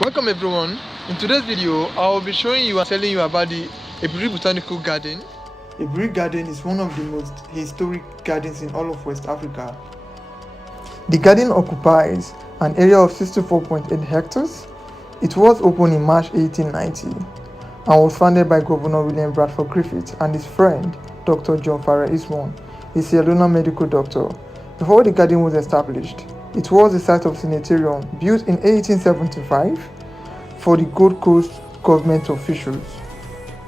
Welcome everyone. In today's video, I will be showing you and telling you about the Aburi Botanical Garden. Aburi Garden is one of the most historic gardens in all of West Africa. The garden occupies an area of 64.8 hectares. It was opened in March 1890 and was founded by Governor William Bradford Griffith and his friend Dr. John Farrar Ismond, a Sierra Leone medical doctor. Before the garden was established, it was the site of sanitarium built in 1875 for the Gold Coast government officials.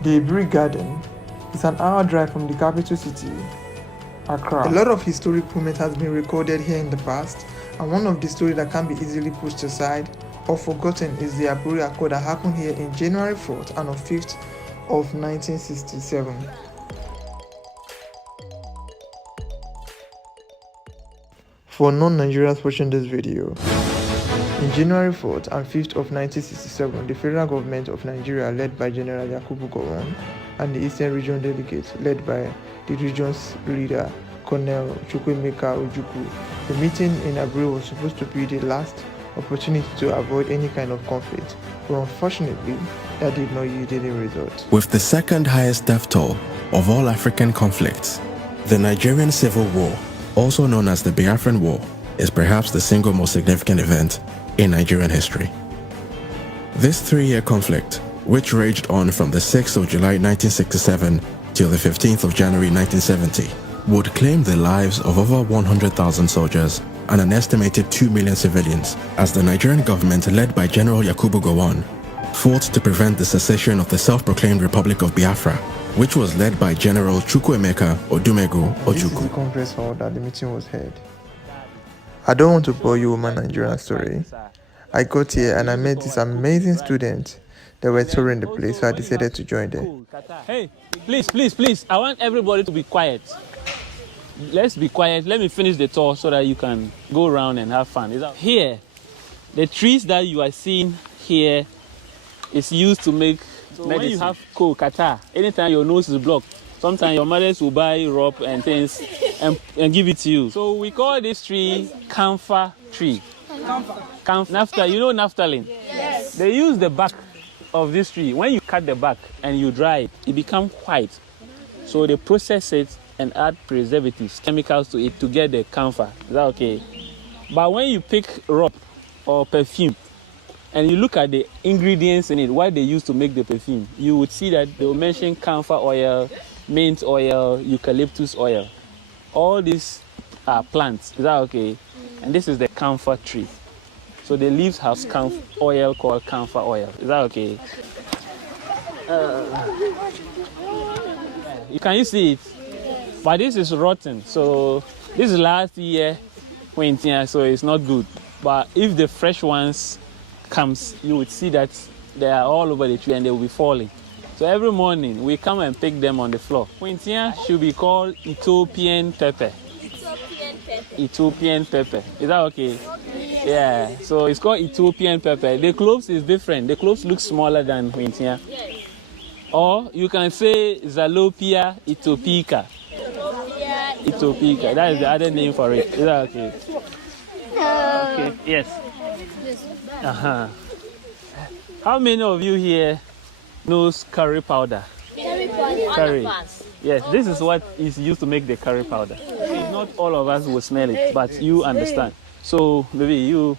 The Aburi Garden is an hour drive from the capital city, Accra. A lot of historic moments has been recorded here in the past, and one of the stories that can be easily pushed aside or forgotten is the Aburi Accord that happened here in January 4th and 5th of 1967. For non-Nigerians watching this video, in January 4th and 5th of 1967, the federal government of Nigeria, led by General Yakubu Gowon, and the Eastern Region delegates, led by the region's leader, Colonel Chukwuemeka Ojukwu. The meeting in Aburi was supposed to be the last opportunity to avoid any kind of conflict, but unfortunately, that did not yield any result. With the second highest death toll of all African conflicts, the Nigerian Civil War, also known as the Biafran War, is perhaps the single most significant event in Nigerian history. This 3-year conflict, which raged on from the 6th of July 1967 till the 15th of January 1970, would claim the lives of over 100,000 soldiers and an estimated 2 million civilians, as the Nigerian government, led by General Yakubu Gowon, fought to prevent the secession of the self-proclaimed Republic of Biafra, which was led by General Chukwuemeka Odumegu Ojukwu. This is the conference hall that the meeting was held. I don't want to bore you with my Nigerian story. I got here and I met this amazing student. They were touring the place, so I decided to join them. Hey, please, I want everybody to be quiet. Let's be quiet. Let me finish the tour so that you can go around and have fun. Here, the trees that you are seeing here is used to make medicine. When you have cold, catarrh, anytime your nose is blocked, sometimes your mothers will buy rope and things and give it to you. So we call this tree camphor tree. Naphthalene. You know naphthalene? Yes. They use the bark of this tree. When you cut the bark and you dry it, it becomes white. So they process it and add preservatives, chemicals to it to get the camphor. Is that okay? But when you pick rope or perfume and you look at the ingredients in it, what they use to make the perfume, you would see that they will mention camphor oil, mint oil, eucalyptus oil. All these are plants. Is that okay? And this is the camphor tree. So the leaves have oil called camphor oil. Is that okay? Can you see it? But this is rotten. So this is last year winter, so it's not good. But if the fresh ones comes, you would see that they are all over the tree and they will be falling. So every morning we come and pick them on the floor. Winter should be called Ethiopian pepper. Ethiopian pepper. Is that okay? Yeah. So it's called Ethiopian pepper. The cloves is different. The cloves look smaller than winter. Or you can say Zalopia ethiopica. Ethiopica. That is the other name for it. Is that okay? Okay. Yes. How many of you here knows curry powder? Curry. Yes, this is what is used to make the curry powder. Not all of us will smell it, but you understand. So maybe you,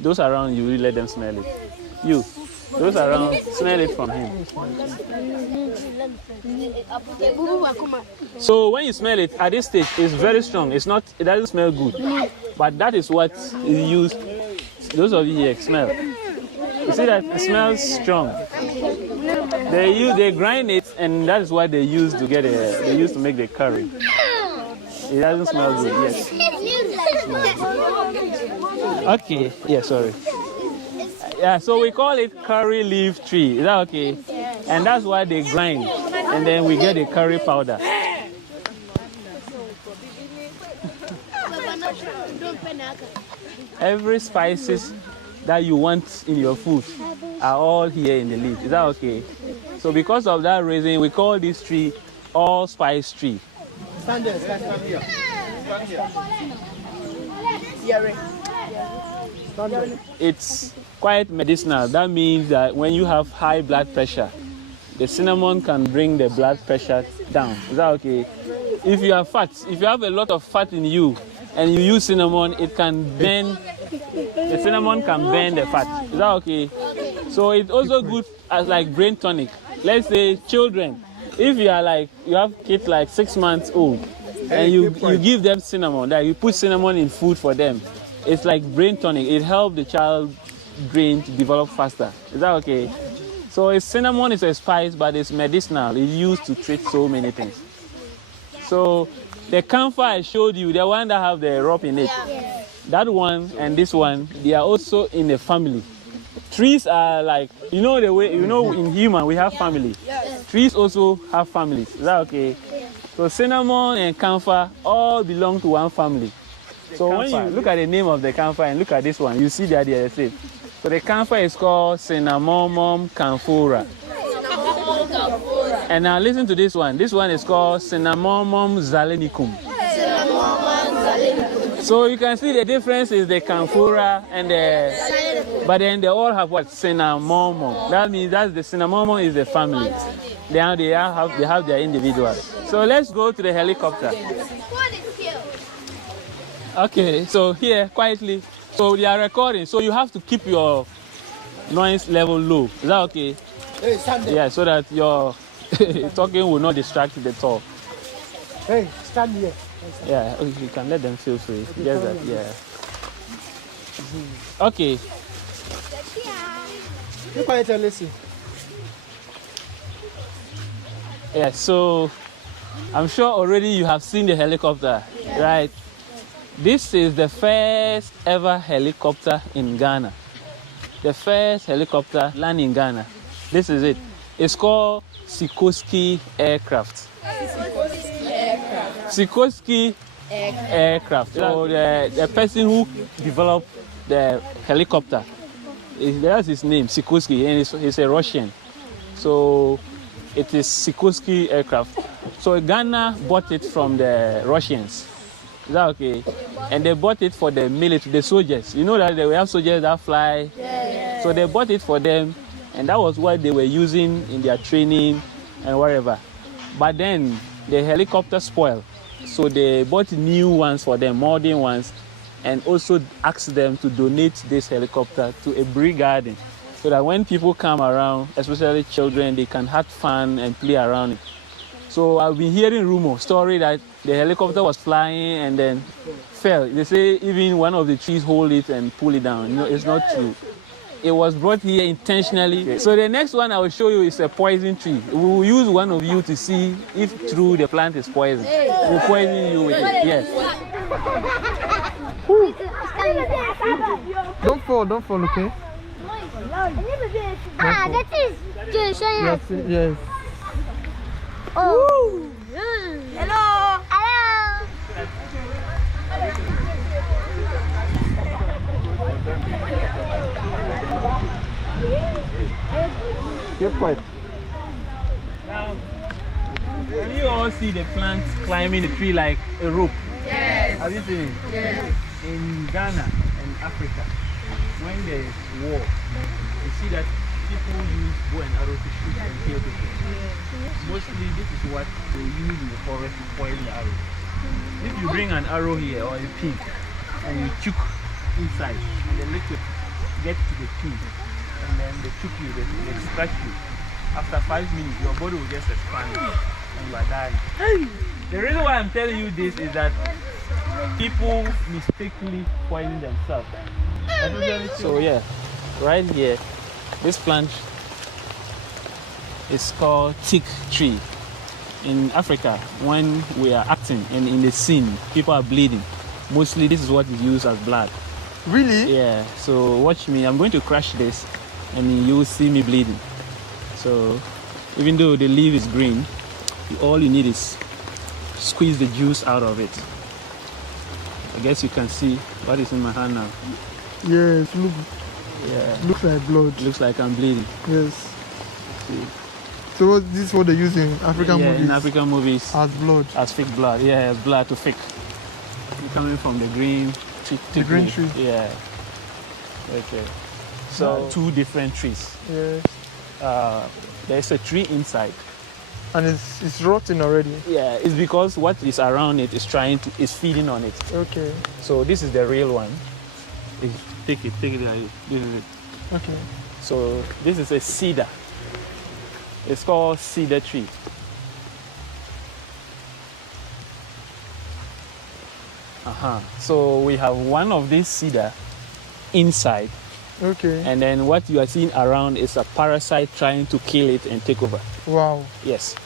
those around you, let them smell it. You, those around, smell it from him. So when you smell it at this stage, it's very strong. It doesn't smell good, but that is what is used. Those of you here smell. You see that it smells strong. They grind it, and that is what they use to get they use to make the curry. It doesn't smell good, yes. Okay, yeah, sorry. Yeah, so we call it curry leaf tree. Is that okay? And that's why they grind, and then we get the curry powder. Every spices that you want in your food are all here in the leaf. Is that okay? So because of that reason, we call this tree allspice tree. Stand there, stand here. Stand here. It's quite medicinal. That means that when you have high blood pressure, the cinnamon can bring the blood pressure down. Is that okay? If you have fat, if you have a lot of fat in you and you use cinnamon, it can burn, the cinnamon can burn the fat. Is that okay? So it's also good as like brain tonic. Let's say children, if you are like, you have kids like 6 months old and you give them cinnamon, that you put cinnamon in food for them, it's like brain tonic. It helps the child brain to develop faster. Is that okay? So cinnamon is a spice, but it's medicinal. It's used to treat so many things. So the camphor I showed you, the one that have the rope in it, that one and this one, they are also in the family. Trees are like, you know the way, you know in human we have family. Trees also have families. Is that okay? So cinnamon and camphor all belong to one family. So when you look at the name of the camphor and look at this one, you see that they are the same. So the camphor is called Cinnamomum camphora. And now listen to this one. This one is called Cinnamomum zalenicum. So you can see the difference is the camphora and the, but then they all have what? Cinnamomum. That means that the cinnamomum is the family. They have their individual. So let's go to the helicopter. Okay, so here quietly. So they are recording. So you have to keep your noise level low. Is that okay? Hey, stand there. Yeah, so that your talking will not distract the talk. Hey, stand here. Yeah, okay, you can let them feel free. Just that, yeah. Okay. Be quiet and listen. Yeah, so I'm sure already you have seen the helicopter, right? This is the first ever helicopter in Ghana. The first helicopter land in Ghana. This is it. It's called Sikorsky aircraft. Sikorsky aircraft. So the person who developed the helicopter, that's his name, Sikorsky, and he's a Russian. So it is Sikorsky aircraft. So Ghana bought it from the Russians. Is that okay? And they bought it for the military, the soldiers. You know that they have soldiers that fly. Yeah. So they bought it for them, and that was what they were using in their training and whatever. But then the helicopter spoiled. So they bought new ones for them, modern ones, and also asked them to donate this helicopter to Aburi garden so that when people come around, especially children, they can have fun and play around it. So I've been hearing story that the helicopter was flying and then fell. They say even one of the trees hold it and pull it down. No, it's not true. It was brought here intentionally. So the next one I will show you is a poison tree. We will use one of you to see if true the plant is poison. We'll poison you with it. Yes. Don't fall, okay? Ah, that is just Yes. Oh. Hello. Hello. Keep quiet. Now, can you all see the plants climbing the tree like a rope? Yes. Have you seen it? Yes. In Ghana and Africa, when there is war, you see that people use bow and arrow to shoot and kill people. Mostly this is what they use in the forest to poison the arrow. If you bring an arrow here or a pin and you choke inside and the liquid gets to the pin and then they choke you, they scratch you. After 5 minutes, your body will just expand and you are dying. The reason why I'm telling you this is that people mistakenly poison themselves. So yeah, right here, this plant is called teak tree. In Africa, when we are acting and in the scene, people are bleeding. Mostly this is what is used as blood. Really? Yeah, so watch me. I'm going to crush this and you will see me bleeding. So even though the leaf is green, all you need is squeeze the juice out of it. I guess you can see what is in my hand now. Yes, look. Yeah. Looks like blood. Looks like I'm bleeding. Yes. See? So this is what they use in African Yeah, movies. in African movies. As blood. As fake blood. Yeah, blood to fake. Coming from the green tree. The green tree. Yeah. Okay. So two different trees. Yes. There's a tree inside. And it's rotting already. Yeah, it's because what is around it is feeding on it. Okay. So this is the real one. Take it. This is it. Okay. So this is a cedar. It's called cedar tree. So we have one of these cedar inside. Okay. And then what you are seeing around is a parasite trying to kill it and take over. Wow. Yes.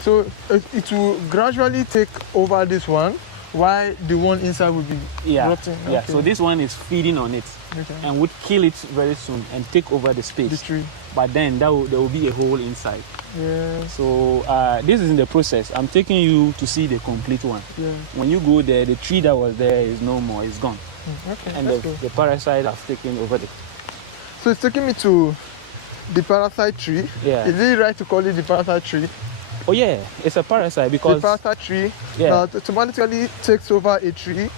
So it will gradually take over this one, while the one inside will be rotting. Yeah. Okay. So this one is feeding on it, and would kill it very soon and take over the space. The tree. But then there will be a hole inside. Yeah. So this is in the process. I'm taking you to see the complete one. Yeah. When you go there, the tree that was there is no more. It's gone. Okay. And the parasite has taken over it. So it's taking me to the parasite tree. Yeah. Is it right to call it the parasite tree? Oh yeah, it's a parasite because the parasite tree yeah. that automatically takes over a tree.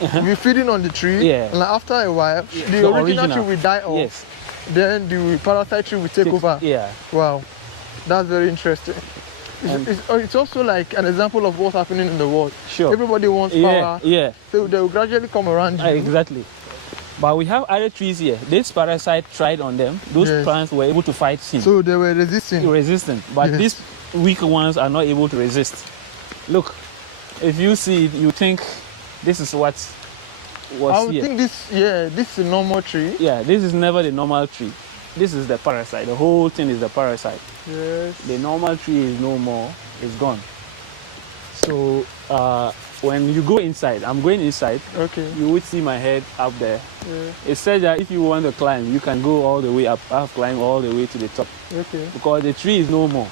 We're feeding on the tree. Yeah. And after a while, the original tree will die off. Yes. Then the parasite tree will take over. Yeah. Wow. That's very interesting. It's also like an example of what's happening in the world. Sure. Everybody wants power. Yeah. So they will gradually come around you. Exactly. But we have other trees here. This parasite tried on them. Those plants were able to fight him. So they were resistant. But these weak ones are not able to resist. Look, if you see it, you think this is what was I would here. think this is a normal tree. Yeah, this is never the normal tree. This is the parasite. The whole thing is the parasite. Yes. The normal tree is no more. It's gone. So when you go inside, I'm going inside. Okay. You would see my head up there. Yeah. It said that if you want to climb, you can go all the way up. I've climbed all the way to the top. Okay. Because the tree is no more.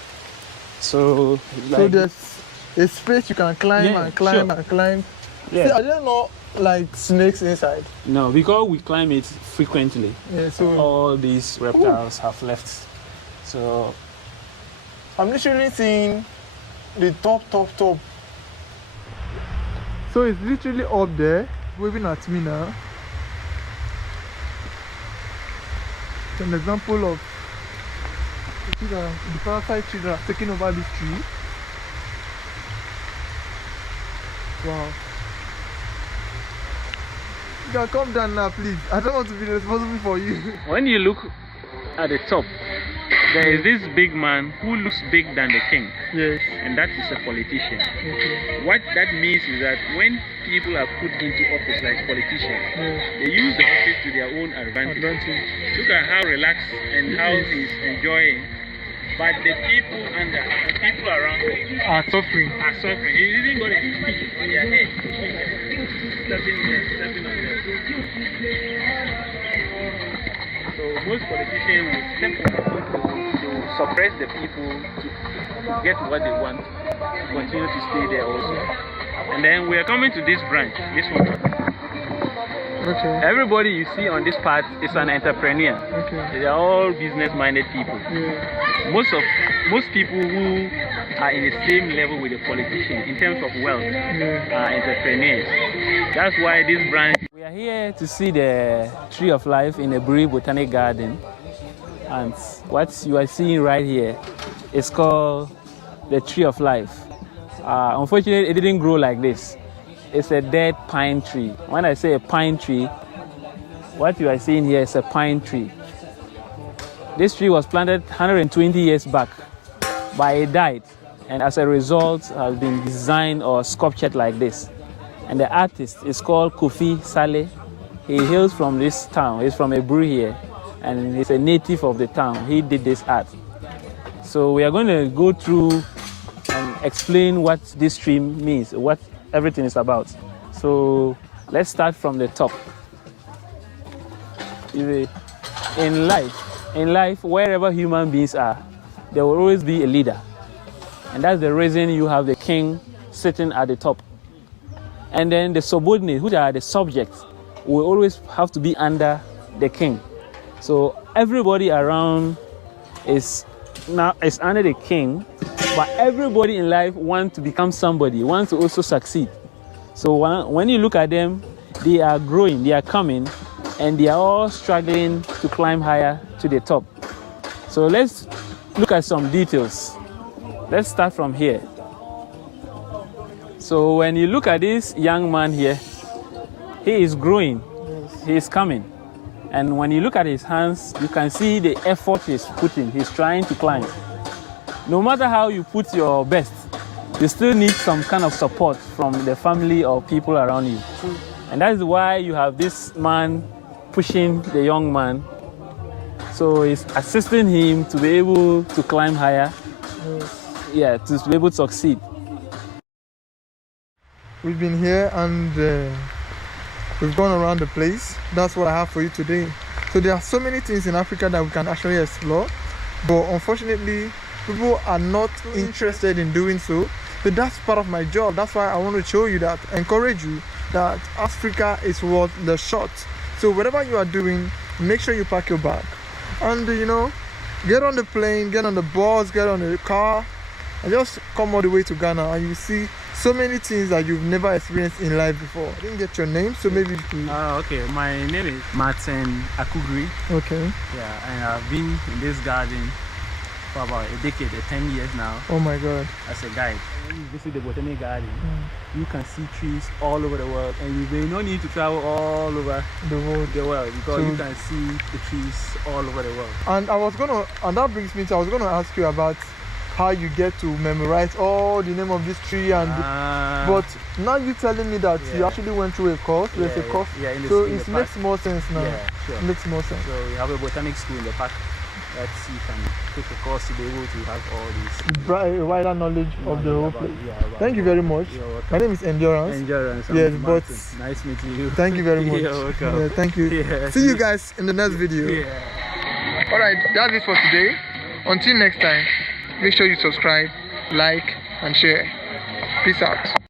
So there's a space you can climb and climb and climb. Yeah. See, I didn't know like snakes inside. No, because we climb it frequently. Yeah, so all these reptiles have left. So I'm literally seeing the top. So it's literally up there, waving at me now. It's an example of the parasite tree that has taken over this tree. Wow. You can come down now, please. I don't want to be responsible for you. When you look at the top, there is this big man who looks big than the king. Yes. And that is a politician. Okay. What that means is that when people are put into office like politicians, they use the office to their own advantage. Look at how relaxed and how he's enjoying. But the people around him are suffering. He's even got a stick on their head. Stepping on them. So most politicians will step on the people to suppress the people to get what they want, continue to stay there also. And then we are coming to this branch, this one. Okay. Everybody you see on this part is an entrepreneur. Okay. They are all business-minded people. Yeah. Most people who are in the same level with the politician in terms of wealth are entrepreneurs. That's why this branch. We are here to see the Tree of Life in Aburi Botanical Garden. And what you are seeing right here is called the Tree of Life. Unfortunately, it didn't grow like this. It's a dead pine tree. When I say a pine tree, what you are seeing here is a pine tree. This tree was planted 120 years back, but it died, and as a result has been designed or sculptured like this. And the artist is called Kofi Saleh. He hails from this town. He's from Aburi here, and he's a native of the town. He did this art. So we are going to go through and explain what this tree means, what everything is about. So let's start from the top. In life, wherever human beings are, there will always be a leader. And that's the reason you have the king sitting at the top. And then the subordinates, which are the subjects, will always have to be under the king. So everybody around is under the king, but everybody in life wants to become somebody, wants to also succeed. So when you look at them, they are growing, they are coming, and they are all struggling to climb higher to the top. So let's look at some details. Let's start from here. So when you look at this young man here, he is growing, he is coming. And when you look at his hands, you can see the effort he's putting. He's trying to climb. No matter how you put your best, you still need some kind of support from the family or people around you. And that's why you have this man pushing the young man. So he's assisting him to be able to climb higher, yeah, to be able to succeed. We've been here and we've gone around the place. That's what I have for you today. So there are so many things in Africa that we can actually explore, but unfortunately people are not interested in doing so. But that's part of my job. That's why I want to show you that, encourage you that Africa is worth the shot. So whatever you are doing, make sure you pack your bag and get on the plane, get on the bus, get on the car, and just come all the way to Ghana, and you see so many things that you've never experienced in life before. I didn't get your name, so maybe you could... Okay, my name is Martin Akugri. Okay. Yeah, and I've been in this garden for about a decade, 10 years now. Oh my God. As a guide. When you visit the Botanical Garden, you can see trees all over the world, and you may not need to travel all over the world because you can see the trees all over the world. And that brings me to, I was gonna ask you about how you get to memorize all the name of this tree and but now you telling me that you actually went through a course. There's a course, so it makes more sense now. Yeah, sure. It makes more sense. So we have a botanic school in the park that you can take a course to be able to have all these wider knowledge of the whole place. Thank you very much. My name is Endurance. Yes, but nice meeting you. Thank you very much. You're welcome. Yeah, thank you. Yeah. See you guys in the next video. Alright, that's it for today. Until next time, make sure you subscribe, like, and share. Peace out.